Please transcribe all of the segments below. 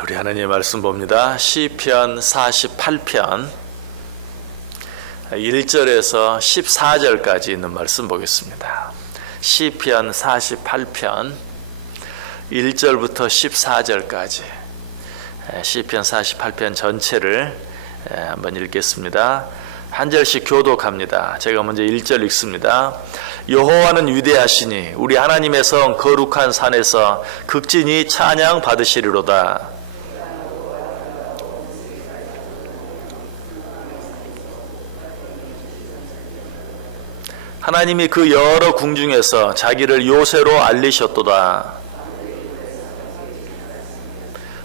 우리 하나님의 말씀 봅니다. 시편 48편 1절에서 14절까지 있는 말씀 보겠습니다. 시편 48편 1절부터 14절까지 시편 48편 전체를 한번 읽겠습니다. 한 절씩 교독합니다. 제가 먼저 1절 읽습니다. 여호와는 위대하시니 우리 하나님의 성 거룩한 산에서 극진히 찬양 받으시리로다. 하나님이 그 여러 궁중에서 자기를 요새로 알리셨도다.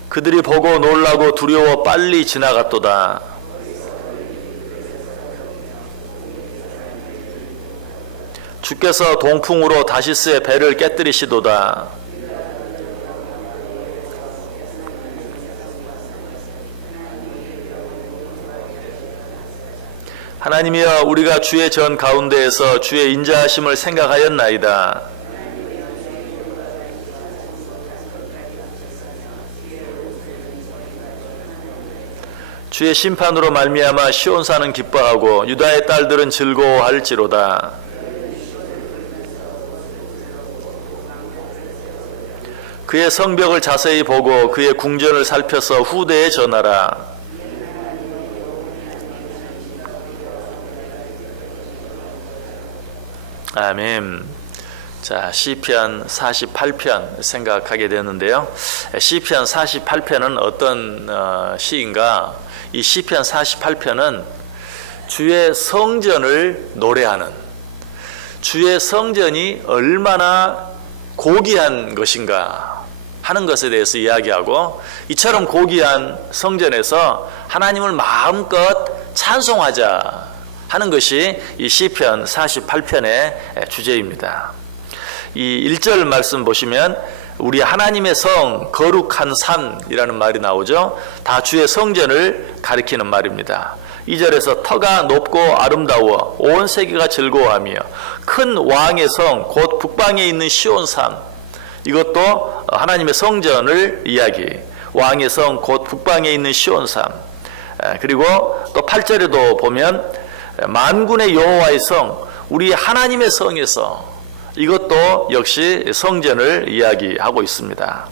그들이 보고 놀라고 두려워 빨리 지나갔도다. 주께서 동풍으로 다시스의 배를 깨뜨리시도다. 하나님이여, 우리가 주의 전 가운데에서 주의 인자하심을 생각하였나이다. 주의 심판으로 말미암아 시온산은 기뻐하고 유다의 딸들은 즐거워할지로다. 그의 성벽을 자세히 보고 그의 궁전을 살펴서 후대에 전하라. 아멘. 자, 시편 48편 생각하게 되는데요. 시편 48편은 어떤 시인가? 이 시편 48편은 주의 성전을 노래하는, 주의 성전이 얼마나 고귀한 것인가 하는 것에 대해서 이야기하고, 이처럼 고귀한 성전에서 하나님을 마음껏 찬송하자 하는 것이 이 시편 48편의 주제입니다. 이 1절 말씀 보시면 우리 하나님의 성 거룩한 산이라는 말이 나오죠. 다 주의 성전을 가리키는 말입니다. 2절에서 터가 높고 아름다워 온 세계가 즐거워하며 큰 왕의 성 곧 북방에 있는 시온산, 이것도 하나님의 성전을 이야기, 왕의 성 곧 북방에 있는 시온산. 그리고 또 8절에도 보면 만군의 여호와의 성, 우리 하나님의 성에서, 이것도 역시 성전을 이야기하고 있습니다.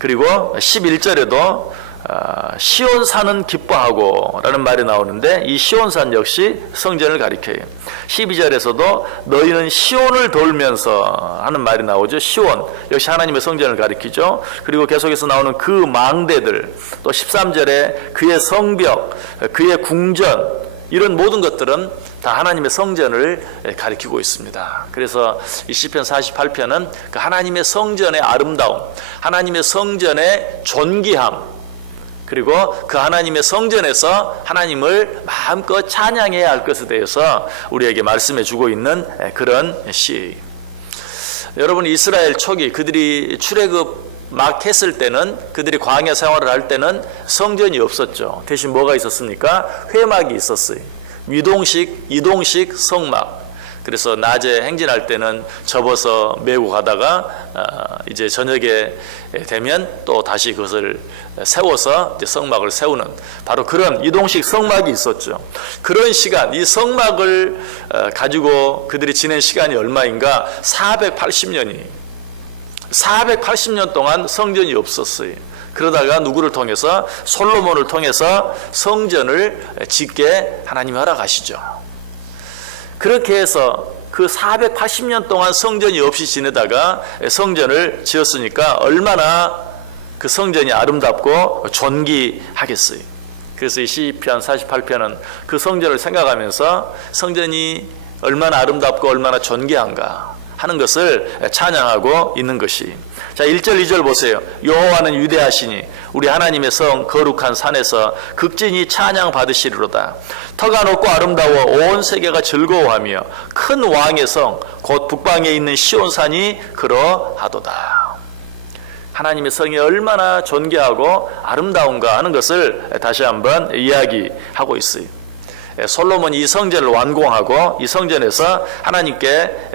그리고 11절에도 시온산은 기뻐하고 라는 말이 나오는데, 이 시온산 역시 성전을 가리켜요. 12절에서도 너희는 시온을 돌면서 하는 말이 나오죠. 시온 역시 하나님의 성전을 가리키죠. 그리고 계속해서 나오는 그 망대들, 또 13절에 그의 성벽, 그의 궁전, 이런 모든 것들은 다 하나님의 성전을 가리키고 있습니다. 그래서 이 시편 48편은 그 하나님의 성전의 아름다움, 하나님의 성전의 존귀함, 그리고 그 하나님의 성전에서 하나님을 마음껏 찬양해야 할 것에 대해서 우리에게 말씀해 주고 있는 그런 시. 여러분, 이스라엘 초기 그들이 출애굽 막 했을 때는, 그들이 광야 생활을 할 때는 성전이 없었죠. 대신 뭐가 있었습니까? 회막이 있었어요. 위동식, 이동식 성막. 그래서 낮에 행진할 때는 접어서 메고 가다가 이제 저녁에 되면 또 다시 그것을 세워서 이제 성막을 세우는, 바로 그런 이동식 성막이 있었죠. 그런 시간, 이 성막을 가지고 그들이 지낸 시간이 얼마인가? 480년 동안 성전이 없었어요. 그러다가 누구를 통해서? 솔로몬을 통해서 성전을 짓게 하나님이 허락하시죠. 그렇게 해서 그 480년 동안 성전이 없이 지내다가 성전을 지었으니까 얼마나 그 성전이 아름답고 존귀하겠어요. 그래서 이 시편 48편은 그 성전을 생각하면서 성전이 얼마나 아름답고 얼마나 존귀한가 하는 것을 찬양하고 있는 것이. 자, 1절 2절 보세요. 여호와는 위대하시니 우리 하나님의 성 거룩한 산에서 극진히 찬양 받으시리로다. 터가 높고 아름다워 온 세계가 즐거워하며 큰 왕의 성 곧 북방에 있는 시온산이 그러하도다. 하나님의 성이 얼마나 존귀하고 아름다운가 하는 것을 다시 한번 이야기하고 있어요. 솔로몬이 이 성전을 완공하고 이 성전에서 하나님께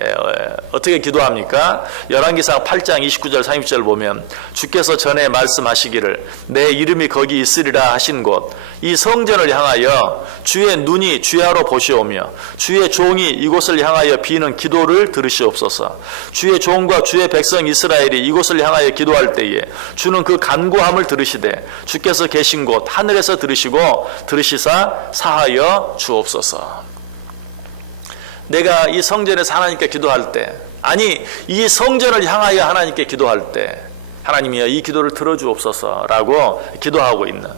어떻게 기도합니까? 열왕기상 8장 29절 30절 보면 주께서 전에 말씀하시기를 내 이름이 거기 있으리라 하신 곳 이 성전을 향하여 주의 눈이 주야로 보시오며 주의 종이 이곳을 향하여 비는 기도를 들으시옵소서. 주의 종과 주의 백성 이스라엘이 이곳을 향하여 기도할 때에 주는 그 간구함을 들으시되 주께서 계신 곳 하늘에서 들으시고 들으시사 사하여 주옵소서. 내가 이 성전에서 하나님께 기도할 때, 아니 이 성전을 향하여 하나님께 기도할 때 하나님이여 이 기도를 들어주옵소서라고 기도하고 있는,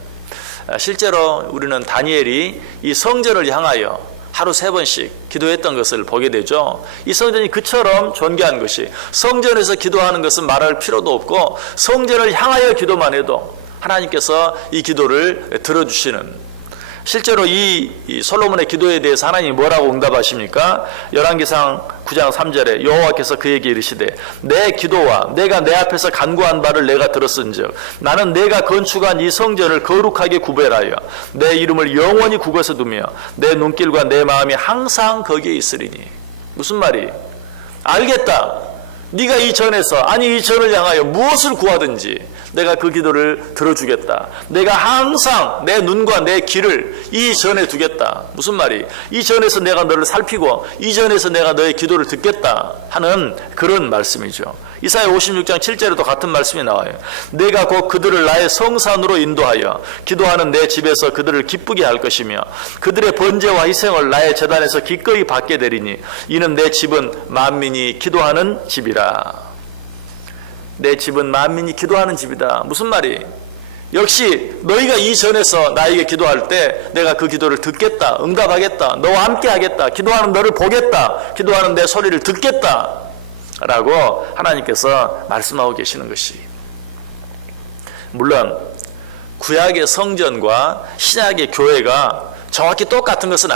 실제로 우리는 다니엘이 이 성전을 향하여 하루 3번씩 기도했던 것을 보게 되죠. 이 성전이 그처럼 존귀한 것이, 성전에서 기도하는 것은 말할 필요도 없고 성전을 향하여 기도만 해도 하나님께서 이 기도를 들어주시는, 실제로 이 솔로몬의 기도에 대해서 하나님이 뭐라고 응답하십니까? 열왕기상 9장 3절에 여호와께서 그에게 이르시되 내 기도와 내가 내 앞에서 간구한 바를 내가 들었은즉 나는 내가 건축한 이 성전을 거룩하게 구별하여 내 이름을 영원히 그곳에 두며 내 눈길과 내 마음이 항상 거기에 있으리니. 무슨 말이? 알겠다. 네가 이 전에서, 아니 이 전을 향하여 무엇을 구하든지 내가 그 기도를 들어주겠다. 내가 항상 내 눈과 내 귀를 이 전에 두겠다. 무슨 말이? 이 전에서 내가 너를 살피고 이 전에서 내가 너의 기도를 듣겠다 하는 그런 말씀이죠. 이사야 56장 7절에도 같은 말씀이 나와요. 내가 곧 그들을 나의 성산으로 인도하여 기도하는 내 집에서 그들을 기쁘게 할 것이며 그들의 번제와 희생을 나의 제단에서 기꺼이 받게 되리니 이는 내 집은 만민이 기도하는 집이라. 내 집은 만민이 기도하는 집이다. 무슨 말이? 역시 너희가 이 전에서 나에게 기도할 때 내가 그 기도를 듣겠다, 응답하겠다, 너와 함께 하겠다, 기도하는 너를 보겠다, 기도하는 내 소리를 듣겠다 라고 하나님께서 말씀하고 계시는 것이, 물론 구약의 성전과 신약의 교회가 정확히 똑같은 것은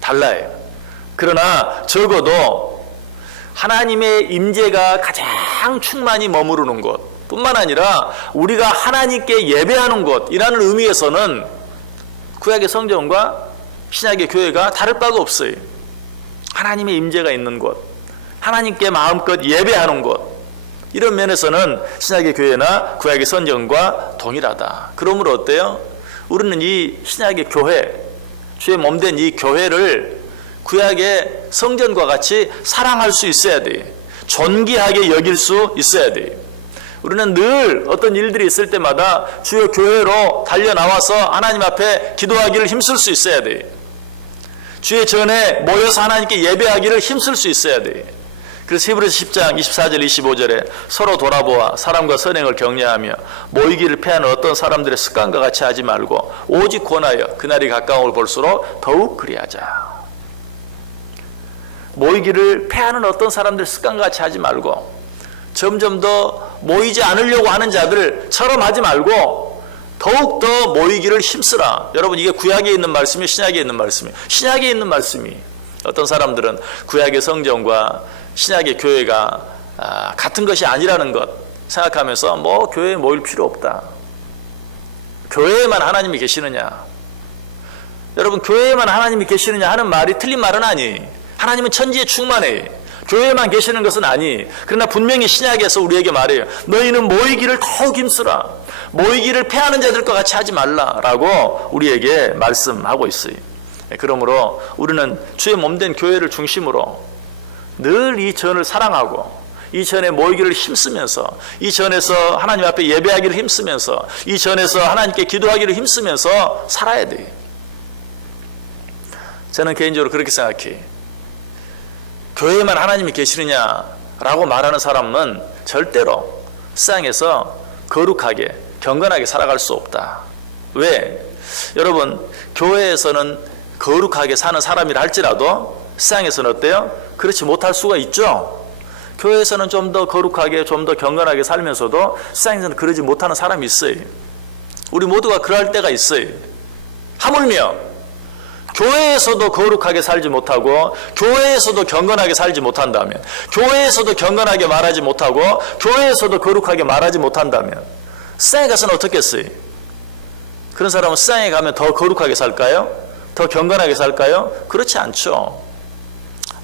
달라요. 그러나 적어도 하나님의 임재가 가장 충만히 머무르는 곳 뿐만 아니라 우리가 하나님께 예배하는 곳이라는 의미에서는 구약의 성전과 신약의 교회가 다를 바가 없어요. 하나님의 임재가 있는 곳, 하나님께 마음껏 예배하는 곳, 이런 면에서는 신약의 교회나 구약의 성전과 동일하다. 그러므로 어때요? 우리는 이 신약의 교회, 주의 몸된 이 교회를 구약의 성전과 같이 사랑할 수 있어야 돼. 존귀하게 여길 수 있어야 돼. 우리는 늘 어떤 일들이 있을 때마다 주의 교회로 달려나와서 하나님 앞에 기도하기를 힘쓸 수 있어야 돼. 주의 전에 모여서 하나님께 예배하기를 힘쓸 수 있어야 돼. 그래서 히브리서 10장 24절 25절에 서로 돌아보아 사람과 선행을 격려하며 모이기를 패하는 어떤 사람들의 습관과 같이 하지 말고 오직 권하여 그날이 가까움을 볼수록 더욱 그리하자. 모이기를 패하는 어떤 사람들 습관과 같이 하지 말고 점점 더 모이지 않으려고 하는 자들처럼 하지 말고 더욱더 모이기를 힘쓰라. 여러분, 이게 구약에 있는 말씀이 신약에 있는 말씀이에요. 신약에 있는 말씀이, 어떤 사람들은 구약의 성전과 신약의 교회가 같은 것이 아니라는 것 생각하면서 뭐 교회에 모일 필요 없다, 교회에만 하나님이 계시느냐, 여러분 교회에만 하나님이 계시느냐 하는 말이 틀린 말은 아니에요. 하나님은 천지에 충만해. 교회에만 계시는 것은 아니. 그러나 분명히 신약에서 우리에게 말해요. 너희는 모이기를 더욱 힘쓰라. 모이기를 패하는 자들과 같이 하지 말라라고 우리에게 말씀하고 있어요. 그러므로 우리는 주의 몸된 교회를 중심으로 늘 이 전을 사랑하고 이 전에 모이기를 힘쓰면서 이 전에서 하나님 앞에 예배하기를 힘쓰면서 이 전에서 하나님께 기도하기를 힘쓰면서 살아야 돼요. 저는 개인적으로 그렇게 생각해요. 교회에만 하나님이 계시느냐라고 말하는 사람은 절대로 세상에서 거룩하게 경건하게 살아갈 수 없다. 왜? 여러분, 교회에서는 거룩하게 사는 사람이라 할지라도 세상에서는 어때요? 그렇지 못할 수가 있죠. 교회에서는 좀 더 거룩하게 좀 더 경건하게 살면서도 세상에서는 그러지 못하는 사람이 있어요. 우리 모두가 그럴 때가 있어요. 하물며 교회에서도 거룩하게 살지 못하고 교회에서도 경건하게 살지 못한다면, 교회에서도 경건하게 말하지 못하고 교회에서도 거룩하게 말하지 못한다면 세상에 가서는 어떻겠어요? 그런 사람은 세상에 가면 더 거룩하게 살까요? 더 경건하게 살까요? 그렇지 않죠.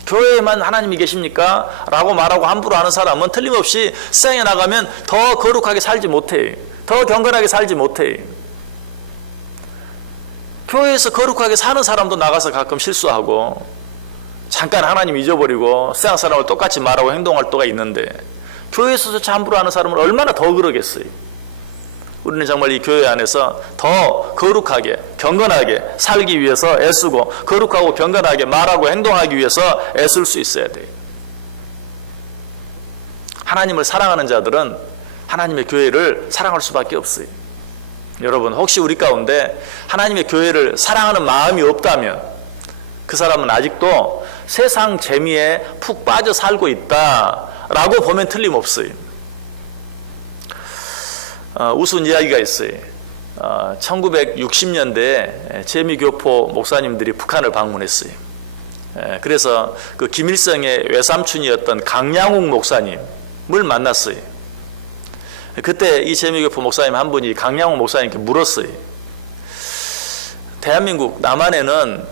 교회에만 하나님이 계십니까? 라고 말하고 함부로 하는 사람은 틀림없이 세상에 나가면 더 거룩하게 살지 못해. 더 경건하게 살지 못해. 교회에서 거룩하게 사는 사람도 나가서 가끔 실수하고 잠깐 하나님 잊어버리고 세상 사람을 똑같이 말하고 행동할 때가 있는데 교회에서조차 함부로 하는 사람은 얼마나 더 그러겠어요. 우리는 정말 이 교회 안에서 더 거룩하게 경건하게 살기 위해서 애쓰고 거룩하고 경건하게 말하고 행동하기 위해서 애쓸 수 있어야 돼요. 하나님을 사랑하는 자들은 하나님의 교회를 사랑할 수밖에 없어요. 여러분, 혹시 우리 가운데 하나님의 교회를 사랑하는 마음이 없다면 그 사람은 아직도 세상 재미에 푹 빠져 살고 있다라고 보면 틀림없어요. 우스운 이야기가 있어요. 1960년대에 재미교포 목사님들이 북한을 방문했어요. 그래서 그 김일성의 외삼촌이었던 강양욱 목사님을 만났어요. 그때 이 재미교포 목사님 한 분이 강양욱 목사님께 물었어요. 대한민국 남한에는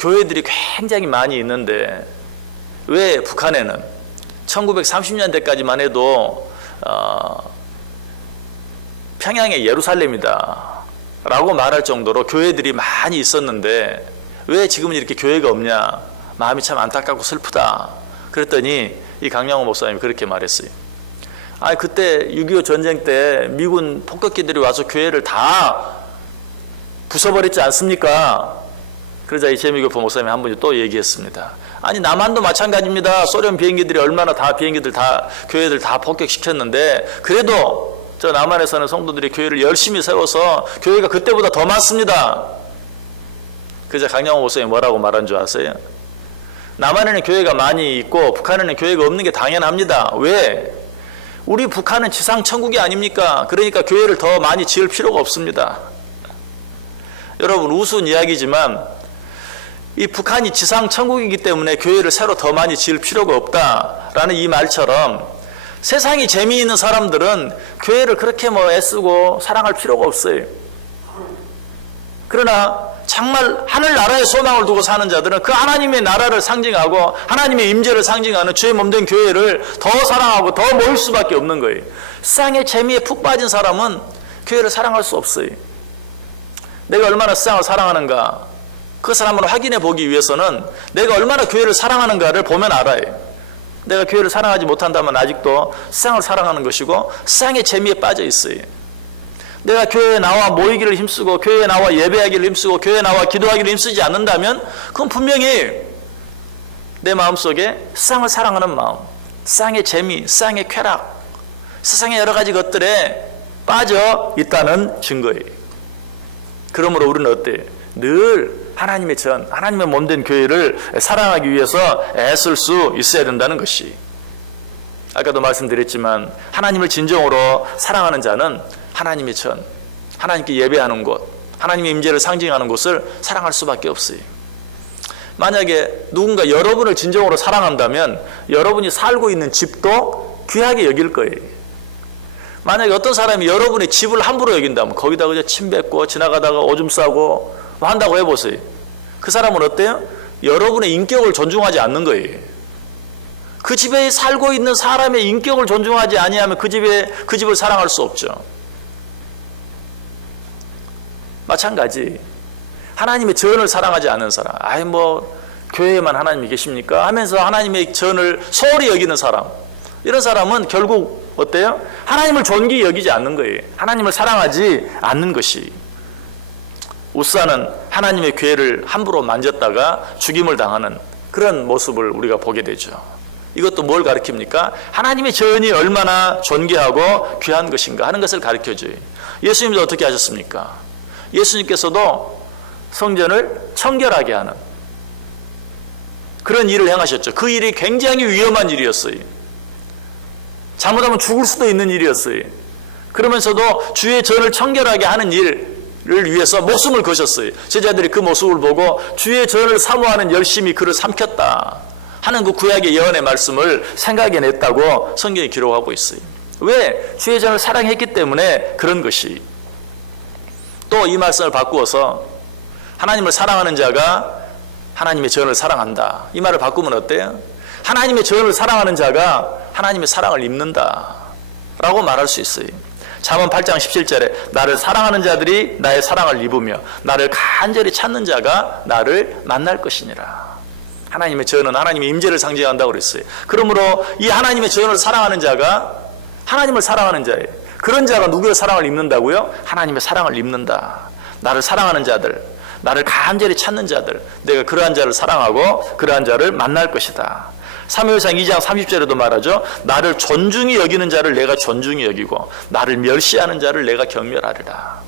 교회들이 굉장히 많이 있는데 왜 북한에는 1930년대까지만 해도 평양의 예루살렘이다 라고 말할 정도로 교회들이 많이 있었는데 왜 지금은 이렇게 교회가 없냐, 마음이 참 안타깝고 슬프다. 그랬더니 이 강양호 목사님이 그렇게 말했어요. 그때 6.25 전쟁 때 미군 폭격기들이 와서 교회를 다 부숴버렸지 않습니까? 그러자 이 재미교포 목사님이 한 분이 또 얘기했습니다. 남한도 마찬가지입니다. 소련 비행기들이 얼마나 교회들 다 폭격시켰는데 그래도 저 남한에서는 성도들이 교회를 열심히 세워서 교회가 그때보다 더 많습니다. 그래서 강양호 목사님이 뭐라고 말한 줄 아세요? 남한에는 교회가 많이 있고 북한에는 교회가 없는 게 당연합니다. 왜? 우리 북한은 지상 천국이 아닙니까? 그러니까 교회를 더 많이 지을 필요가 없습니다. 여러분, 우스운 이야기지만 이 북한이 지상 천국이기 때문에 교회를 새로 더 많이 지을 필요가 없다라는 이 말처럼 세상이 재미있는 사람들은 교회를 그렇게 애쓰고 사랑할 필요가 없어요. 그러나 정말 하늘나라의 소망을 두고 사는 자들은 그 하나님의 나라를 상징하고 하나님의 임재를 상징하는 주의 몸된 교회를 더 사랑하고 더 모일 수밖에 없는 거예요. 세상의 재미에 푹 빠진 사람은 교회를 사랑할 수 없어요. 내가 얼마나 세상을 사랑하는가, 그 사람을 확인해 보기 위해서는 내가 얼마나 교회를 사랑하는가를 보면 알아요. 내가 교회를 사랑하지 못한다면 아직도 세상을 사랑하는 것이고 세상의 재미에 빠져 있어요. 내가 교회에 나와 모이기를 힘쓰고 교회에 나와 예배하기를 힘쓰고 교회에 나와 기도하기를 힘쓰지 않는다면 그건 분명히 내 마음속에 세상을 사랑하는 마음, 세상의 재미, 세상의 쾌락, 세상의 여러 가지 것들에 빠져 있다는 증거예요. 그러므로 우리는 어때요? 늘 하나님의 하나님의 몸된 교회를 사랑하기 위해서 애쓸 수 있어야 된다는 것이, 아까도 말씀드렸지만 하나님을 진정으로 사랑하는 자는 하나님의 하나님께 예배하는 곳, 하나님의 임재를 상징하는 곳을 사랑할 수밖에 없어요. 만약에 누군가 여러분을 진정으로 사랑한다면 여러분이 살고 있는 집도 귀하게 여길 거예요. 만약에 어떤 사람이 여러분의 집을 함부로 여긴다면 거기다 그저 침 뱉고 지나가다가 오줌 싸고 한다고 해보세요. 그 사람은 어때요? 여러분의 인격을 존중하지 않는 거예요. 그 집에 살고 있는 사람의 인격을 존중하지 아니하면 그 집을 사랑할 수 없죠. 마찬가지 하나님의 전을 사랑하지 않는 사람, 교회에만 하나님이 계십니까? 하면서 하나님의 전을 소홀히 여기는 사람, 이런 사람은 결국 어때요? 하나님을 존귀히 여기지 않는 거예요. 하나님을 사랑하지 않는 것이. 우사는 하나님의 교회를 함부로 만졌다가 죽임을 당하는 그런 모습을 우리가 보게 되죠. 이것도 뭘 가르칩니까? 하나님의 전이 얼마나 존귀하고 귀한 것인가 하는 것을 가르쳐줘요. 예수님도 어떻게 하셨습니까? 예수님께서도 성전을 청결하게 하는 그런 일을 행하셨죠. 그 일이 굉장히 위험한 일이었어요. 잘못하면 죽을 수도 있는 일이었어요. 그러면서도 주의 전을 청결하게 하는 일을 위해서 목숨을 거셨어요. 제자들이 그 모습을 보고 주의 전을 사모하는 열심이 그를 삼켰다 하는 그 구약의 예언의 말씀을 생각해냈다고 성경이 기록하고 있어요. 왜? 주의 전을 사랑했기 때문에 그런 것이. 또 이 말씀을 바꾸어서 하나님을 사랑하는 자가 하나님의 전을 사랑한다. 이 말을 바꾸면 어때요? 하나님의 전을 사랑하는 자가 하나님의 사랑을 입는다 라고 말할 수 있어요. 잠언 8장 17절에 나를 사랑하는 자들이 나의 사랑을 입으며 나를 간절히 찾는 자가 나를 만날 것이니라. 하나님의 전은 하나님의 임재를 상징한다고 그랬어요. 그러므로 이 하나님의 전을 사랑하는 자가 하나님을 사랑하는 자예요. 그런 자가 누구의 사랑을 입는다고요? 하나님의 사랑을 입는다. 나를 사랑하는 자들, 나를 간절히 찾는 자들, 내가 그러한 자를 사랑하고 그러한 자를 만날 것이다. 사무엘상 2장 30절에도 말하죠. 나를 존중히 여기는 자를 내가 존중히 여기고 나를 멸시하는 자를 내가 경멸하리라.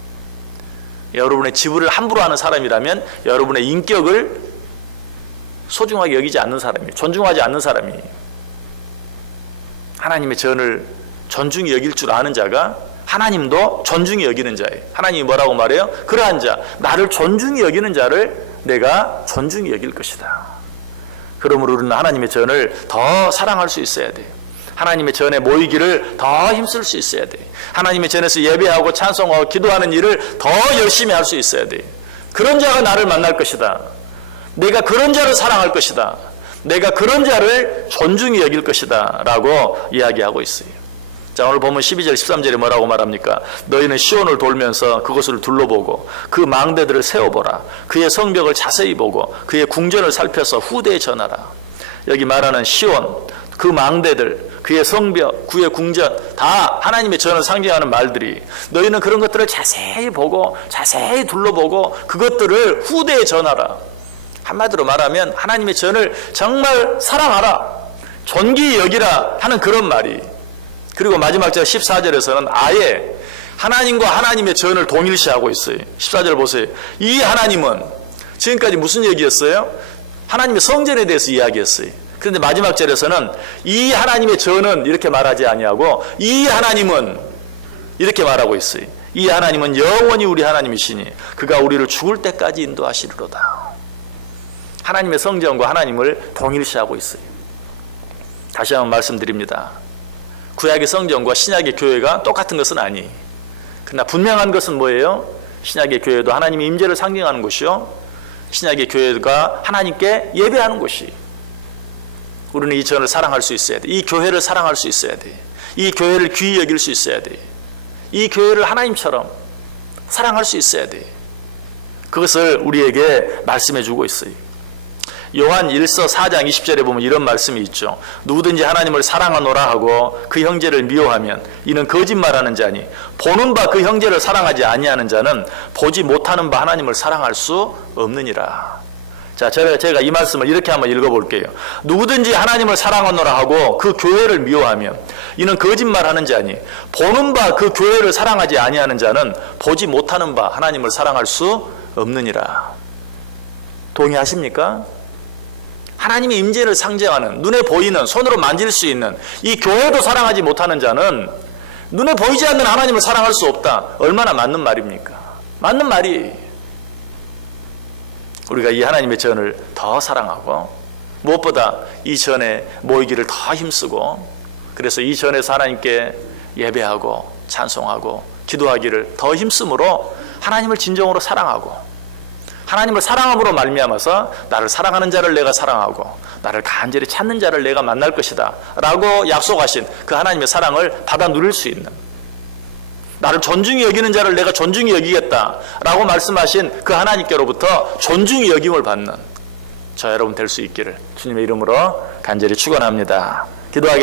여러분의 지불을 함부로 하는 사람이라면 여러분의 인격을 소중하게 여기지 않는 사람이에요. 존중하지 않는 사람이에요. 하나님의 전을 존중히 여길 줄 아는 자가 하나님도 존중히 여기는 자예요. 하나님이 뭐라고 말해요? 그러한 자, 나를 존중히 여기는 자를 내가 존중히 여길 것이다. 그러므로 우리는 하나님의 전을 더 사랑할 수 있어야 돼요. 하나님의 전에 모이기를 더 힘쓸 수 있어야 돼요. 하나님의 전에서 예배하고 찬송하고 기도하는 일을 더 열심히 할 수 있어야 돼요. 그런 자가 나를 만날 것이다. 내가 그런 자를 사랑할 것이다. 내가 그런 자를 존중히 여길 것이다 라고 이야기하고 있어요. 자, 오늘 보면 12절 13절에 뭐라고 말합니까? 너희는 시온을 돌면서 그것을 둘러보고 그 망대들을 세워보라. 그의 성벽을 자세히 보고 그의 궁전을 살펴서 후대에 전하라. 여기 말하는 시온, 그 망대들, 그의 성벽, 그의 궁전 다 하나님의 전을 상징하는 말들이 너희는 그런 것들을 자세히 보고 자세히 둘러보고 그것들을 후대에 전하라. 한마디로 말하면 하나님의 전을 정말 사랑하라, 존귀히 여기라 하는 그런 말이. 그리고 마지막 절 14절에서는 아예 하나님과 하나님의 전을 동일시하고 있어요. 14절 보세요. 이 하나님은 지금까지 무슨 얘기였어요? 하나님의 성전에 대해서 이야기했어요. 그런데 마지막 절에서는 이 하나님의 전은 이렇게 말하지 아니하고 이 하나님은 이렇게 말하고 있어요. 이 하나님은 영원히 우리 하나님이시니 그가 우리를 죽을 때까지 인도하시리로다. 하나님의 성전과 하나님을 동일시하고 있어요. 다시 한번 말씀드립니다. 구약의 성전과 신약의 교회가 똑같은 것은 아니에요. 그러나 분명한 것은 뭐예요? 신약의 교회도 하나님의 임재를 상징하는 곳이요, 신약의 교회가 하나님께 예배하는 곳이. 우리는 이 전을 사랑할 수 있어야 돼. 이 교회를 사랑할 수 있어야 돼. 이 교회를 귀히 여길 수 있어야 돼. 이 교회를 하나님처럼 사랑할 수 있어야 돼. 그것을 우리에게 말씀해 주고 있어요. 요한 1서 4장 20절에 보면 이런 말씀이 있죠. 누구든지 하나님을 사랑하노라 하고 그 형제를 미워하면 이는 거짓말하는 자니 보는 바 그 형제를 사랑하지 아니하는 자는 보지 못하는 바 하나님을 사랑할 수 없느니라. 자, 제가 이 말씀을 이렇게 한번 읽어볼게요. 누구든지 하나님을 사랑하노라 하고 그 교회를 미워하면 이는 거짓말하는 자니 보는 바 그 교회를 사랑하지 아니하는 자는 보지 못하는 바 하나님을 사랑할 수 없느니라. 동의하십니까? 하나님의 임재를 상징하는, 눈에 보이는, 손으로 만질 수 있는 이 교회도 사랑하지 못하는 자는 눈에 보이지 않는 하나님을 사랑할 수 없다. 얼마나 맞는 말입니까? 맞는 말이. 우리가 이 하나님의 전을 더 사랑하고 무엇보다 이 전에 모이기를 더 힘쓰고, 그래서 이 전에서 하나님께 예배하고 찬송하고 기도하기를 더 힘쓰므로 하나님을 진정으로 사랑하고, 하나님을 사랑함으로 말미암아서 나를 사랑하는 자를 내가 사랑하고 나를 간절히 찾는 자를 내가 만날 것이다 라고 약속하신 그 하나님의 사랑을 받아 누릴 수 있는, 나를 존중히 여기는 자를 내가 존중히 여기겠다 라고 말씀하신 그 하나님께로부터 존중히 여김을 받는 저 여러분 될 수 있기를 주님의 이름으로 간절히 축원합니다. 기도하겠습니다.